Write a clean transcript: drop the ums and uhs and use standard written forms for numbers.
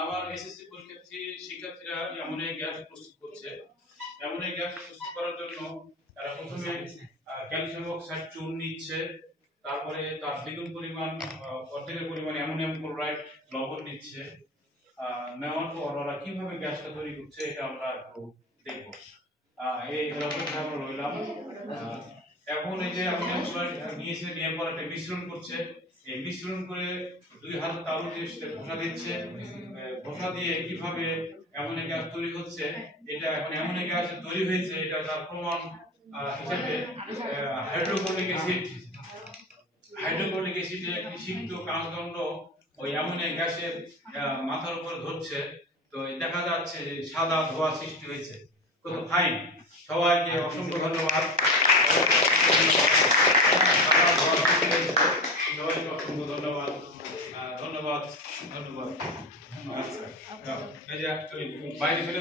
আমার এসএসসি পরীক্ষার্থী শিক্ষার্থীরা অ্যামোনিয়া গ্যাস প্রস্তুত করছে। অ্যামোনিয়া গ্যাস প্রস্তুত করার জন্য তারা প্রথমে ক্যালসিয়াম অক্সাইড চুন নিচ্ছে, তারপরে তার দ্বিগুণ পরিমাণ অর্ধেকের পরিমাণ অ্যামোনিয়াম ক্লোরাইড লবণ নিচ্ছে। নেওয়ার পর ওরা কিভাবে গ্যাসটা তৈরি করছে এটা আমরা একটু দেখব। এই অপেক্ষা আমরা রইলাম। এখন এই যে অ্যামোনিয়াম ক্লোরাইড নিয়েছে, নিয়ে পর একটা মিশ্রণ করছে। এই মিশ্রণ করে 2 হাত তালু দিয়ে ঘষা দিচ্ছে। ঘষা দিয়ে কিভাবে অ্যামোনিয়া গ্যাস তৈরি হচ্ছে এটা এখন অ্যামোনিয়া গ্যাস তৈরি হয়েছে এটা তার প্রমাণ হিসেবে হাইড্রোক্লোরিক অ্যাসিড। হাইড্রোক্লোরিক অ্যাসিডে একটি সিক্ত কাঁচদণ্ড ওই অ্যামোনিয়া গ্যাসের মাথার উপর ধরছে। তো দেখা যাচ্ছে যে সাদা ধোঁয়া সৃষ্টি হয়েছে। কত ফাইন! সবাইকে অসংখ্য ধন্যবাদ। সবাইকে অসংখ্য ধন্যবাদ। ধন্যবাদ। আচ্ছা, এই যে বাইরে ফেলে